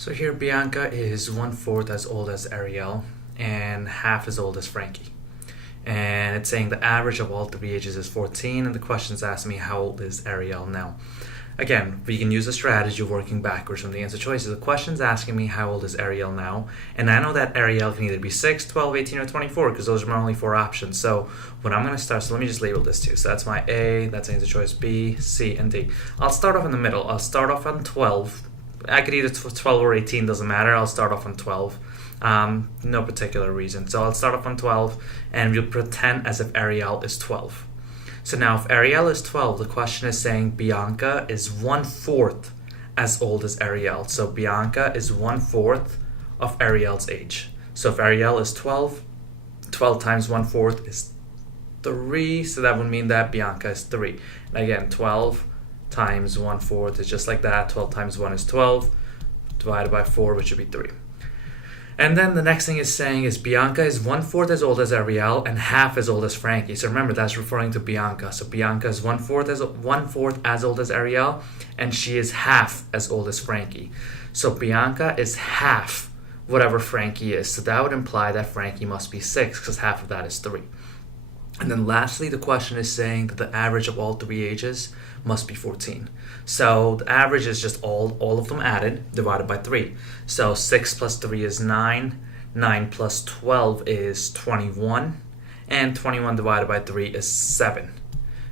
So here Bianca is 1/4 as old as Ariel and half as old as Frankie. And it's saying the average of all three ages is 14, and the question's asking me how old is Ariel now. Again, we can use a strategy of working backwards from the answer choices. The question's asking me how old is Ariel now, and I know that Ariel can either be 6, 12, 18, or 24 because those are my only four options. So what I'm going to start, so let me just label this too. So that's my A, that's answer choice B, C, and D. I'll start off in the middle. I'll start off on 12. I could either 12 or 18, doesn't matter. I'll start off on 12. No particular reason. So I'll start off on 12, and we'll pretend as if Ariel is 12. So now if Ariel is 12, the question is saying Bianca is 1/4 as old as Ariel. So Bianca is 1/4 of Ariel's age. So if Ariel is 12, 12 times 1/4 is 3. So that would mean that Bianca is 3. And again, 12 times 1/4 is just like that. 12 times 1 is 12, divided by 4, which would be 3. And then the next thing it's saying is Bianca is 1/4 as old as Ariel and half as old as Frankie. So remember, that's referring to Bianca. So Bianca is 1/4 as old as Ariel, and she is half as old as Frankie. So Bianca is half whatever Frankie is. So that would imply that Frankie must be 6 because half of that is 3. And then lastly, the question is saying that the average of all three ages must be 14. So the average is just all of them added, divided by 3. So 6 plus 3 is 9. 9 plus 12 is 21. And 21 divided by 3 is 7.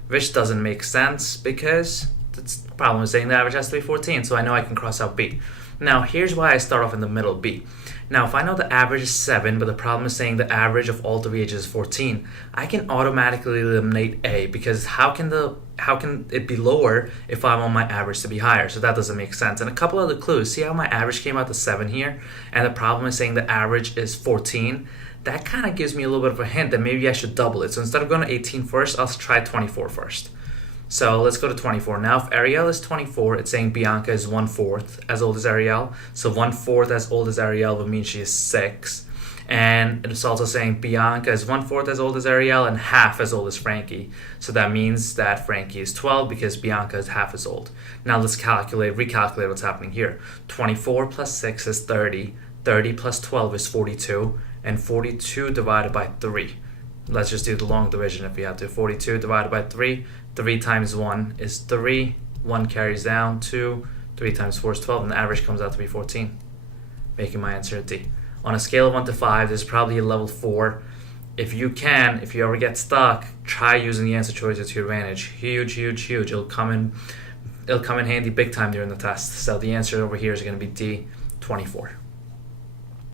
Which doesn't make sense because the problem is saying the average has to be 14. So I know I can cross out B. Now here's why I start off in the middle, B. Now if I know the average is 7, but the problem is saying the average of all three ages is 14, I can automatically eliminate A because how can it be lower if I want my average to be higher? So that doesn't make sense. And a couple other clues. See how my average came out to 7 here? And the problem is saying the average is 14. That kind of gives me a little bit of a hint that maybe I should double it. So instead of going to 18 first, I'll try 24 first. So let's go to 24. Now if Ariel is 24, it's saying Bianca is 1/4 as old as Ariel. So 1/4 as old as Ariel would mean she is 6. And it's also saying Bianca is 1/4 as old as Ariel and half as old as Frankie. So that means that Frankie is 12 because Bianca is half as old. Now let's recalculate what's happening here. 24 plus 6 is 30. 30 plus 12 is 42. And 42 divided by 3. Let's just do the long division if we have to. 42 divided by 3. 3 times 1 is 3. 1 carries down, 2. 3 times 4 is 12, and the average comes out to be 14. Making my answer a D. On a scale of 1 to 5, there's probably a level 4. If you ever get stuck, try using the answer choices to your advantage. Huge, huge, huge. It'll come in handy big time during the test. So the answer over here is going to be D, 24.